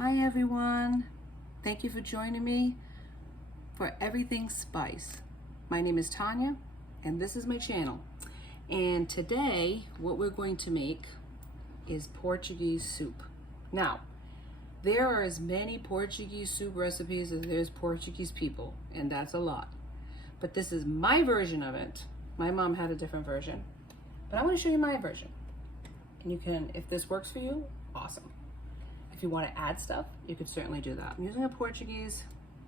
Hi everyone, thank you for joining me for Everything Spice. My name is Tanya and this is my channel. And today what we're going to make is Portuguese soup. Now, there are as many Portuguese soup recipes as there's Portuguese people, and that's a lot. But this is my version of it. My mom had a different version, but I want to show you my version. And you can, if this works for you, awesome. If you want to add stuff, you could certainly do that. I'm using a Portuguese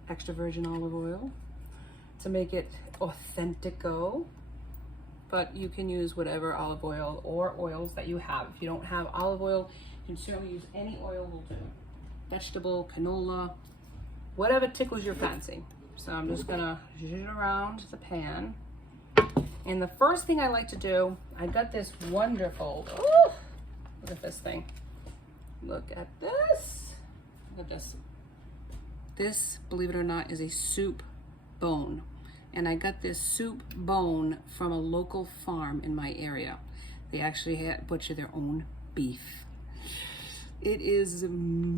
extra virgin olive oil to make it authentico, but you can use whatever olive oil or oils that you have. If you don't have olive oil, you can certainly use any oil will do. Vegetable, canola, whatever tickles your fancy. So I'm just gonna zhuzh it around the pan. And the first thing I like to do, I got this wonderful, oh, look at this thing. Look at this. Look at this. This, believe it or not, is a soup bone. And I got this soup bone from a local farm in my area. They actually butcher their own beef. It is marvelous.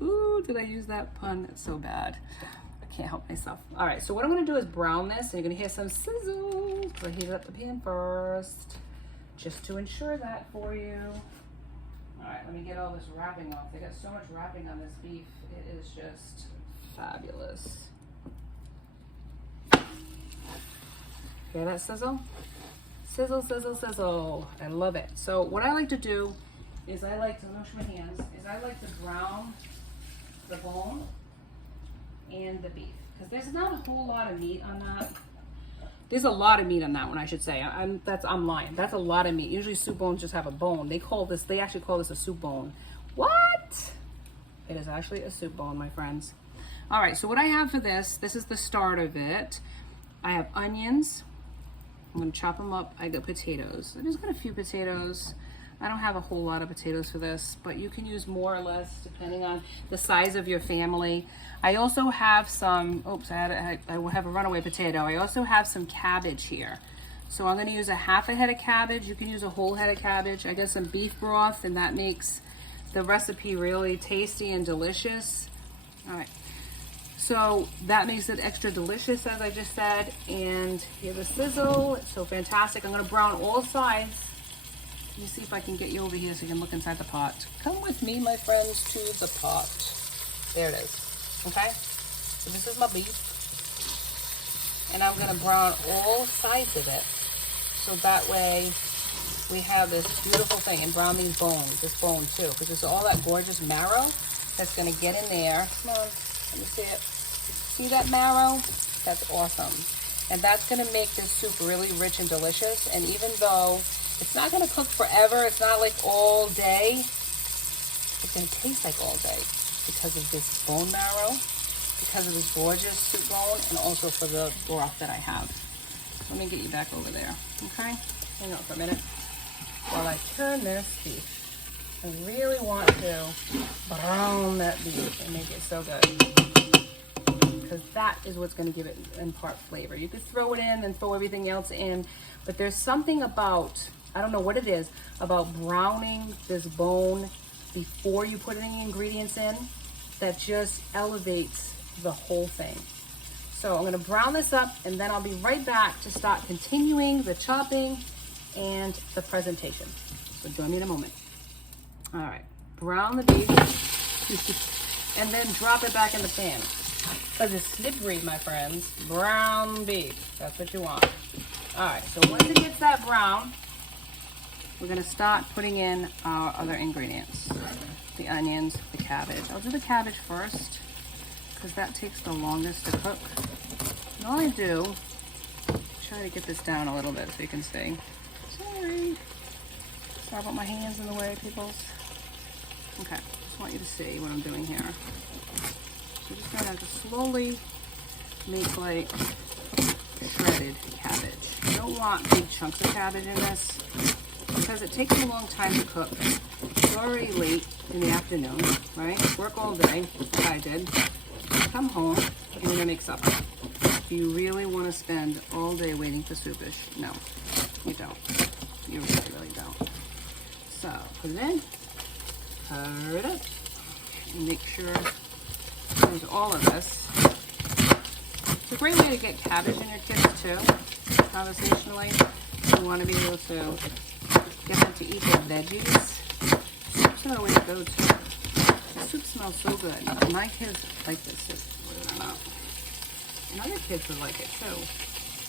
Ooh, did I use that pun? It's so bad. I can't help myself. All right, so what I'm gonna do is brown this, and you're gonna hear some sizzle, because I heated up the pan first, just to ensure that for you. All right, let me get all this wrapping off. They got so much wrapping on this beef. It is just fabulous. Hear that sizzle? Sizzle, sizzle, sizzle. I love it. So what I like to do is I like to wash my hands, is I like to brown the bone and the beef, because there's not a whole lot of meat on that. There's a lot of meat on that one, I should say. I'm lying. That's a lot of meat. Usually soup bones just have a bone. They actually call this a soup bone. What? It is actually a soup bone, my friends. All right, so what I have for this is the start of it. I have onions. I'm gonna chop them up. I got potatoes. I just got a few potatoes. I don't have a whole lot of potatoes for this, but you can use more or less depending on the size of your family. I also have some, oops, I have a runaway potato. I also have some cabbage here. So I'm gonna use a half a head of cabbage. You can use a whole head of cabbage. I got some beef broth, and that makes the recipe really tasty and delicious. All right, so that makes it extra delicious, as I just said. And here's the sizzle, it's so fantastic. I'm gonna brown all sides. Let me see if I can get you over here so you can look inside the pot. Come with me, my friends, to the pot. There it is. Okay? So this is my beef. And I'm gonna brown all sides of it. So that way we have this beautiful thing. And brown these bones, this bone too, because it's all that gorgeous marrow that's gonna get in there. Come on, let me see it. See that marrow? That's awesome. And that's gonna make this soup really rich and delicious. And even though it's not gonna cook forever, it's not like all day, it's gonna taste like all day because of this bone marrow, because of this gorgeous soup bone, and also for the broth that I have. Let me get you back over there, okay? Hang on for a minute while I turn this beef. I really want to brown that beef and make it so good, because that is what's going to give it impart flavor. You could throw it in and throw everything else in, but there's something about, I don't know what it is, about browning this bone before you put any ingredients in that just elevates the whole thing. So I'm going to brown this up, and then I'll be right back to start continuing the chopping and the presentation. So join me in a moment. All right, brown the beef and then drop it back in the pan, because it's slippery, my friends. Brown beef, that's what you want. All right, so once it gets that brown, we're gonna start putting in our other ingredients. The onions, the cabbage. I'll do the cabbage first, because that takes the longest to cook. And all I do, try to get this down a little bit so you can see. Sorry about my hands in the way, peoples. Okay, just want you to see what I'm doing here. So just gonna slowly make like shredded cabbage. You don't want big chunks of cabbage in this, because it takes a long time to cook. It's already late in the afternoon, right? Work all day, like I did. Come home, and you're gonna make supper. Do you really want to spend all day waiting for soupish? No, you don't. You really, really don't. So put it in. Cover it up. And make sure there's all of this. It's a great way to get cabbage in your kids too, conversationally. You want to be able to get them to eat their veggies. Soup's not a way to go to. The soup smells so good. My kids like this soup, believe it or not. And other kids would like it too.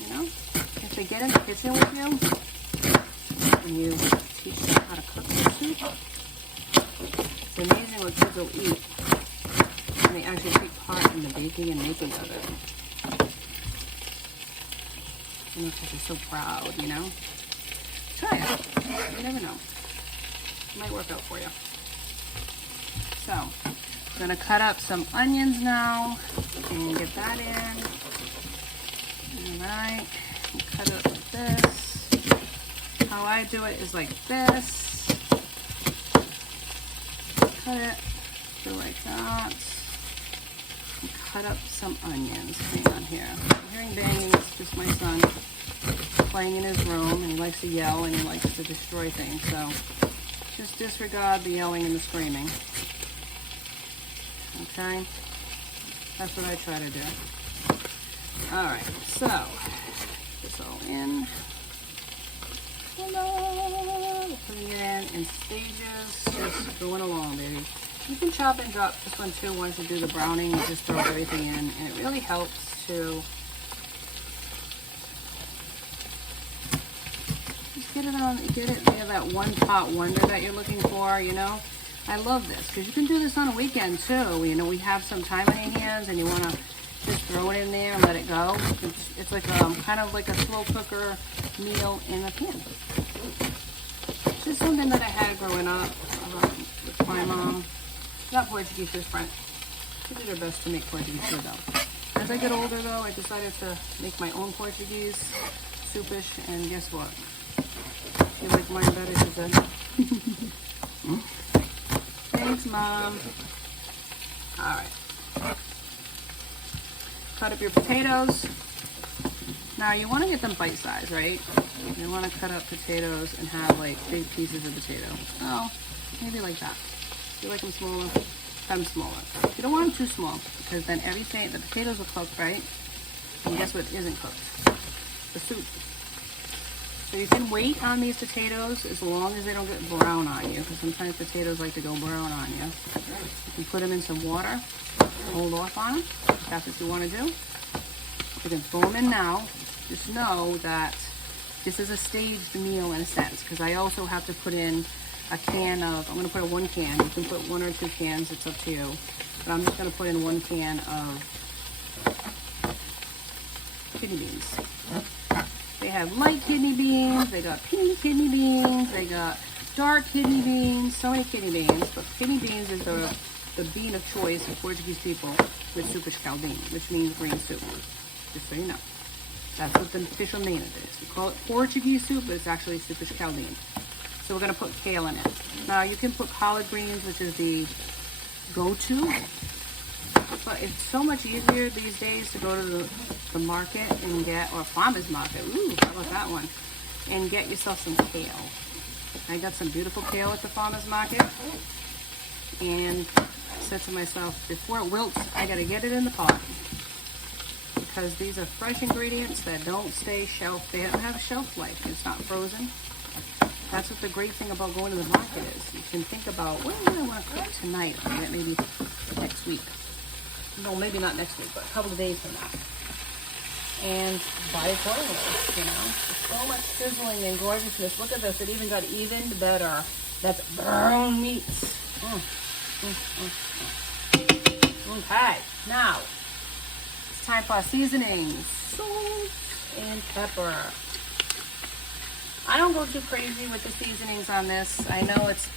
You know? If they get in the kitchen with you and you teach them how to cook the soup, it's amazing what kids will eat when they actually take part in the baking and making of it. And they're just so proud, you know? Try it. You never know. It might work out for you. So, I'm going to cut up some onions now and get that in. Alright, cut it like this. How I do it is like this. Cut it, go like that. And cut up some onions. Hang on here. I'm hearing banging, it's just my son playing in his room, and he likes to yell and he likes to destroy things, so just disregard the yelling and the screaming. Okay? That's what I try to do. Alright, so this all in. Hello! Putting it in stages, just going along, baby. You can chop and drop this one too once you do the browning. You just throw everything in, and it really helps to just get it near that one pot wonder that you're looking for, you know. I love this because you can do this on a weekend too. You know, we have some time on your hands and you want to just throw it in there and let it go. It's like kind of like a slow cooker meal in a pan. It's just something that I had growing up with my mom. Not Portuguese, just French. She did her best to make Portuguese food though. As I get older though, I decided to make my own Portuguese soupish, and guess what? She liked mine better, she said. Thanks, Mom. Alright. Cut up your potatoes. Now you want to get them bite-sized, right? You want to cut up potatoes and have like big pieces of potato. Oh, maybe like that. If you like them smaller, cut them smaller. You don't want them too small because then everything, the potatoes will cook, right? And guess what isn't cooked? The soup. So you can wait on these potatoes as long as they don't get brown on you, because sometimes potatoes like to go brown on you. You can put them in some water, hold off on them, if that's what you want to do. You can throw them in now. Just know that this is a staged meal in a sense, because I also have to put in a can of, I'm going to put in 1 can. You can put 1 or 2 cans, it's up to you. But I'm just going to put in 1 can of kidney beans. They have light kidney beans, they got pink kidney beans, they got dark kidney beans, so many kidney beans. But kidney beans is the bean of choice for Portuguese people with Soup-Caldo, which means green soup, just so you know. That's what the official name of it is. We call it Portuguese soup, but it's actually Soup-Caldo. So we're going to put kale in it. Now you can put collard greens, which is the go-to. But it's so much easier these days to go to the market and get, or farmer's market, ooh, how about that one, and get yourself some kale. I got some beautiful kale at the farmer's market, and I said to myself, before it wilts, I gotta get it in the pot, because these are fresh ingredients that don't stay shelf, they don't have a shelf life, it's not frozen. That's what the great thing about going to the market is. You can think about, what do I want to cook tonight, or maybe next week. No, maybe not next week, but a couple of days from now. And buy accordingly, you know. There's so much sizzling and gorgeousness. Look at this, it even got even better. That's brown meat. Okay, now, it's time for our seasonings. Salt and pepper. I don't go too crazy with the seasonings on this. I know it's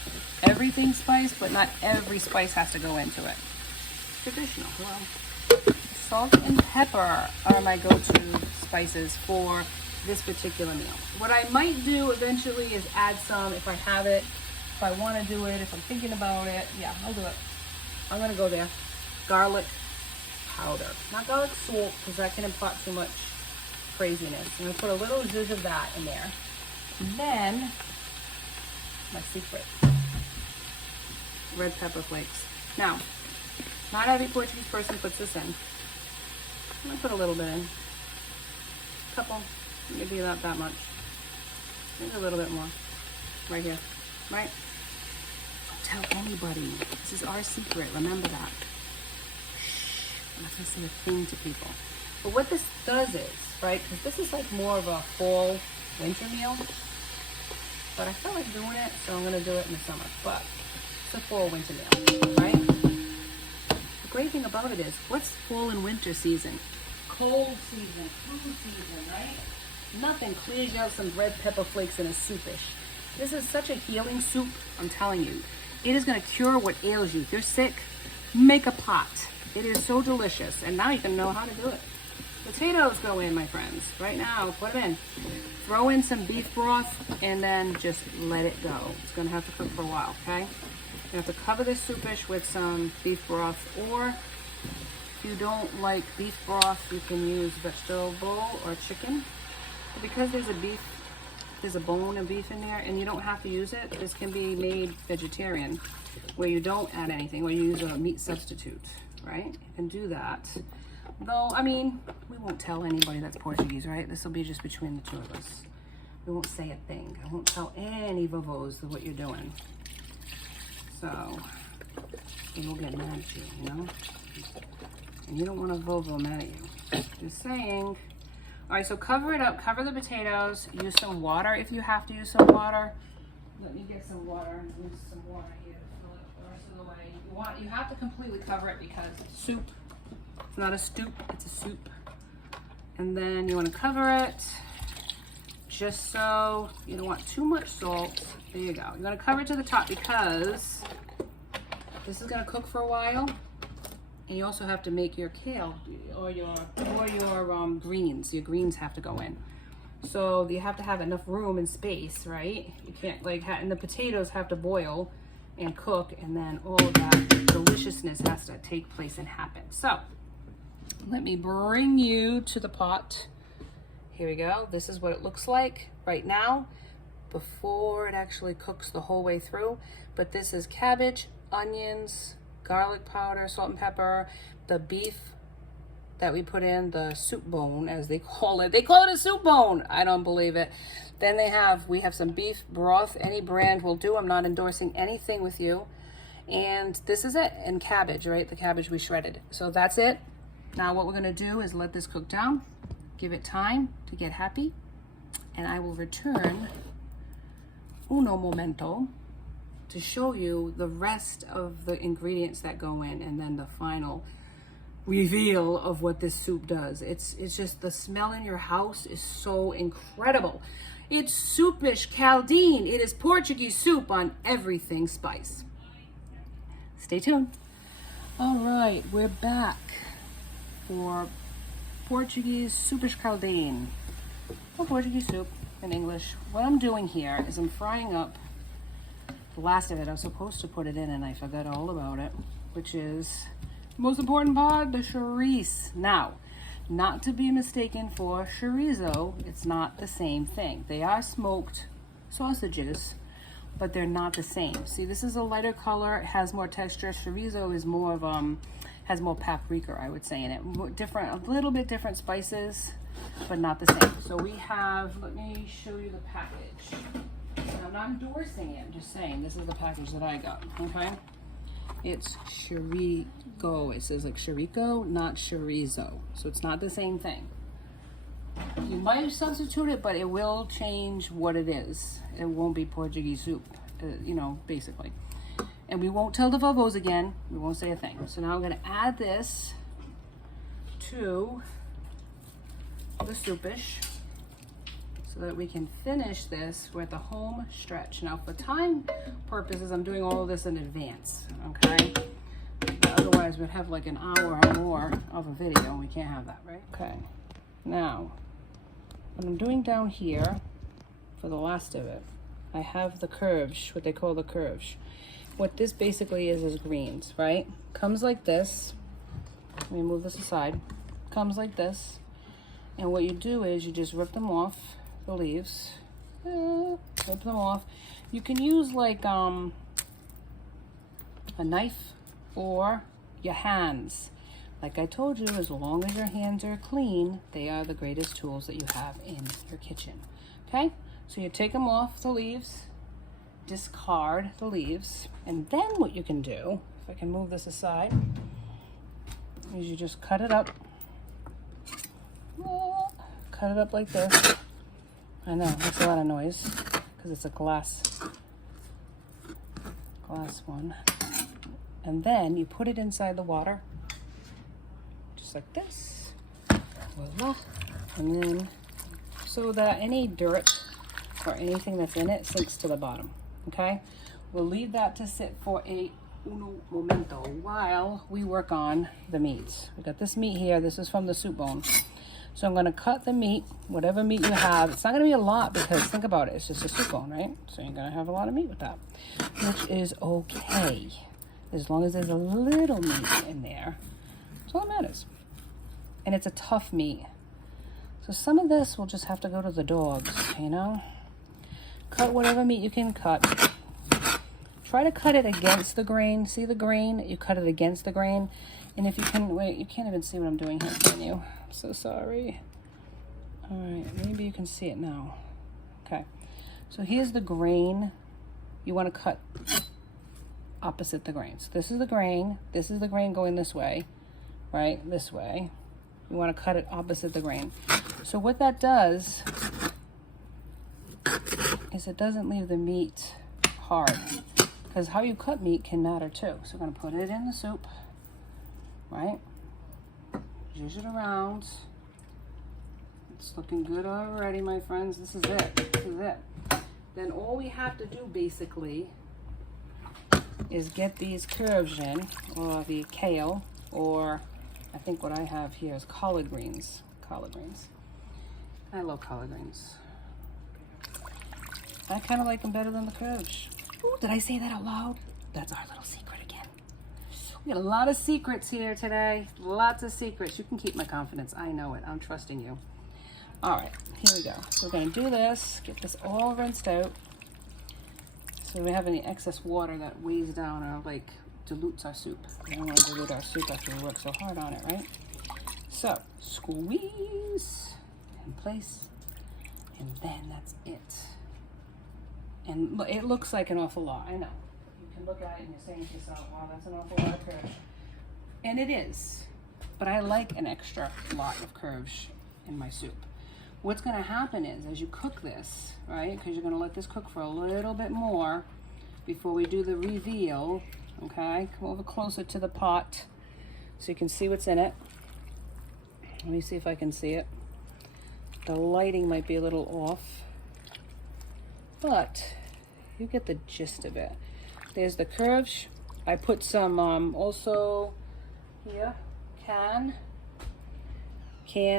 everything spice, but not every spice has to go into it. Traditional. Well, salt and pepper are my go-to spices for this particular meal. What I might do eventually is add some if I have it, if I want to do it, if I'm thinking about it. Yeah, I'll do it. I'm going to go there. Garlic powder. Not garlic salt, because that can impart too much craziness. I'm going to put a little zhuzh of that in there. And then, my secret. red pepper flakes. Now, not every Portuguese person puts this in. I'm gonna put a little bit in. A couple, maybe not that much. Maybe a little bit more. Right here, right? Don't tell anybody. This is our secret, remember that. Shh, I'm not gonna say a thing to people. But what this does is, right, because this is like more of a fall, winter meal. But I felt like doing it, so I'm gonna do it in the summer. But it's a fall, winter meal, right? The great thing about it is, what's fall and winter season? Cold season, food season, right? Nothing clears out some red pepper flakes in a soupish. This is such a healing soup, I'm telling you. It is gonna cure what ails you. If you're sick, make a pot. It is so delicious, and now you can know how to do it. Potatoes go in, my friends. Right now, put them in. Throw in some beef broth, and then just let it go. It's gonna have to cook for a while, okay? You have to cover this soupish with some beef broth, or if you don't like beef broth, you can use vegetable or chicken. But because there's a bone of beef in there, and you don't have to use it, this can be made vegetarian, where you don't add anything, where you use a meat substitute, right? You can do that. Though, I mean, we won't tell anybody that's Portuguese, right? This will be just between the two of us. We won't say a thing. I won't tell any vovos what you're doing. So, they will get mad at you, you know? And you don't want a vovo mad at you. Just saying. All right, so cover it up. Cover the potatoes. Use some water if you have to use some water. Let me get some water. Use some water here to fill it the rest of the way. You have to completely cover it because it's soup. It's not a stoop, it's a soup. And then you want to cover it just so you don't want too much salt. There you go. You're going to cover it to the top because this is going to cook for a while. And you also have to make your kale or your greens. Your greens have to go in. So you have to have enough room and space, right? You can't and the potatoes have to boil and cook, and then all of that deliciousness has to take place and happen. So let me bring you to the pot. Here we go. This is what it looks like right now before it actually cooks the whole way through. But this is cabbage, onions, garlic powder, salt and pepper, the beef that we put in, the soup bone, as they call it. They call it a soup bone. I don't believe it. Then we have some beef broth. Any brand will do. I'm not endorsing anything with you. And this is it. And cabbage, right? The cabbage we shredded. So that's it. Now what we're going to do is let this cook down. Give it time to get happy. And I will return uno momento to show you the rest of the ingredients that go in, and then the final reveal of what this soup does. It's just, the smell in your house is so incredible. It's soupish caldine. It is Portuguese soup on everything spice. Stay tuned. All right, we're back for Portuguese soupish caldine, or Portuguese soup in English. What I'm doing here is I'm frying up the last of it. I was supposed to put it in and I forgot all about it, which is the most important part, the chorizo. Now, not to be mistaken for chorizo, it's not the same thing. They are smoked sausages, but they're not the same. See, this is a lighter color, it has more texture. Chorizo is more of has more paprika, I would say, in it. More different, a little bit different spices, but not the same. So we have, let me show you the package. And I'm not endorsing it, I'm just saying this is the package that I got, okay? It's chorizo. It says like chorizo, not chorizo. So it's not the same thing. You might substitute it, but it will change what it is. It won't be Portuguese soup, you know, basically. And we won't tell the vovos again. We won't say a thing. So now I'm going to add this to the soupish so that we can finish this with a home stretch. Now, for time purposes, I'm doing all of this in advance, okay? Otherwise, we'd have like an hour or more of a video, and we can't have that, right? Okay. Now, what I'm doing down here for the last of it, I have the curves, what they call the curves. What this basically is greens, right? Comes like this. Let me move this aside. Comes like this. And what you do is you just rip them off, the leaves. Rip them off. You can use like, a knife or your hands. Like I told you, as long as your hands are clean, they are the greatest tools that you have in your kitchen. Okay, so you take them off the leaves, discard the leaves, and then what you can do, if I can move this aside, is you just cut it up. Cut it up like this. I know, makes a lot of noise because it's a glass one. And then you put it inside the water, just like this. Voila. And then, so that any dirt or anything that's in it sinks to the bottom, okay? We'll leave that to sit for uno momento while we work on the meats. We got this meat here. This is from the soup bone. So I'm gonna cut the meat, whatever meat you have. It's not gonna be a lot because think about it, it's just a soup bone, right? So you're gonna have a lot of meat with that, which is okay. As long as there's a little meat in there, that's all that matters. And it's a tough meat. So some of this will just have to go to the dogs, you know? Cut whatever meat you can cut. Try to cut it against the grain. See the grain? You cut it against the grain. And if you can, wait, you can't even see what I'm doing here, can you? I'm so sorry. All right, maybe you can see it now. Okay, so here's the grain. You want to cut opposite the grain. So this is the grain. This is the grain going this way, right? This way. You want to cut it opposite the grain. So what that does is it doesn't leave the meat hard, because how you cut meat can matter too. So we're going to put it in the soup, right? Zhuzh it around. It's looking good already, my friends. This is it. This is it. Then all we have to do basically is get these curves in, or the kale, or I think what I have here is collard greens. Collard greens. I love collard greens. I kind of like them better than the curves. Ooh, did I say that out loud? That's our little secret again. We got a lot of secrets here today. Lots of secrets. You can keep my confidence. I know it. I'm trusting you. All right, here we go. We're going to do this. Get this all rinsed out, so we don't have any excess water that weighs down or like dilutes our soup. We don't want to dilute our soup after we work so hard on it, right? So squeeze in place, and then that's it. And it looks like an awful lot. I know. You can look at it and you're saying to yourself, wow, that's an awful lot of curves. And it is. But I like an extra lot of curves in my soup. What's going to happen is, as you cook this, right, because you're going to let this cook for a little bit more before we do the reveal, okay? Come over closer to the pot so you can see what's in it. Let me see if I can see it. The lighting might be a little off, but you get the gist of it. There's the curves. I put some also here, can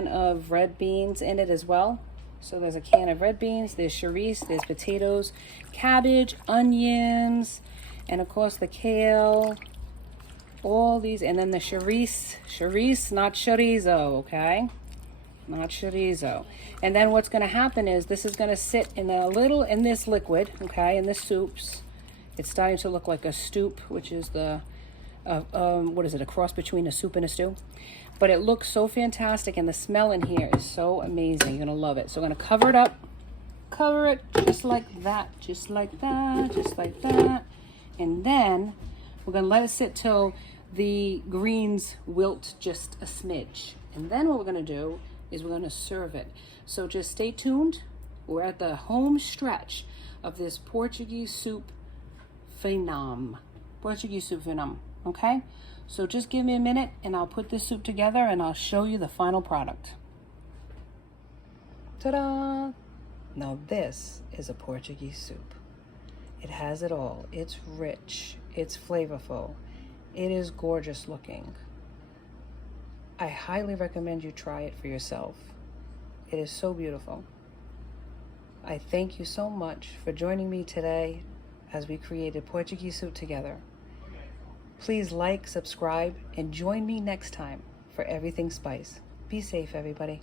of red beans in it as well. So there's a can of red beans, there's chorizo, there's potatoes, cabbage, onions, and of course the kale, all these, and then the chorizo, not chorizo, okay? Not chorizo. And then what's going to happen is this is going to sit in in this liquid, okay, in the soups. It's starting to look like a stoop, which is the, what is it, a cross between a soup and a stew. But it looks so fantastic, and the smell in here is so amazing. You're going to love it. So I'm going to cover it up. Cover it just like that, just like that, just like that. And then we're going to let it sit till the greens wilt just a smidge. And then what we're going to do is we're going to serve it. So just stay tuned. We're at the home stretch of this Portuguese soup phenom. Portuguese soup phenom, okay? So just give me a minute and I'll put this soup together and I'll show you the final product. Ta-da! Now this is a Portuguese soup. It has it all. It's rich. It's flavorful. It is gorgeous looking. I highly recommend you try it for yourself. It is so beautiful. I thank you so much for joining me today as we created Portuguese soup together. Please like, subscribe, and join me next time for Everything Spice. Be safe, everybody.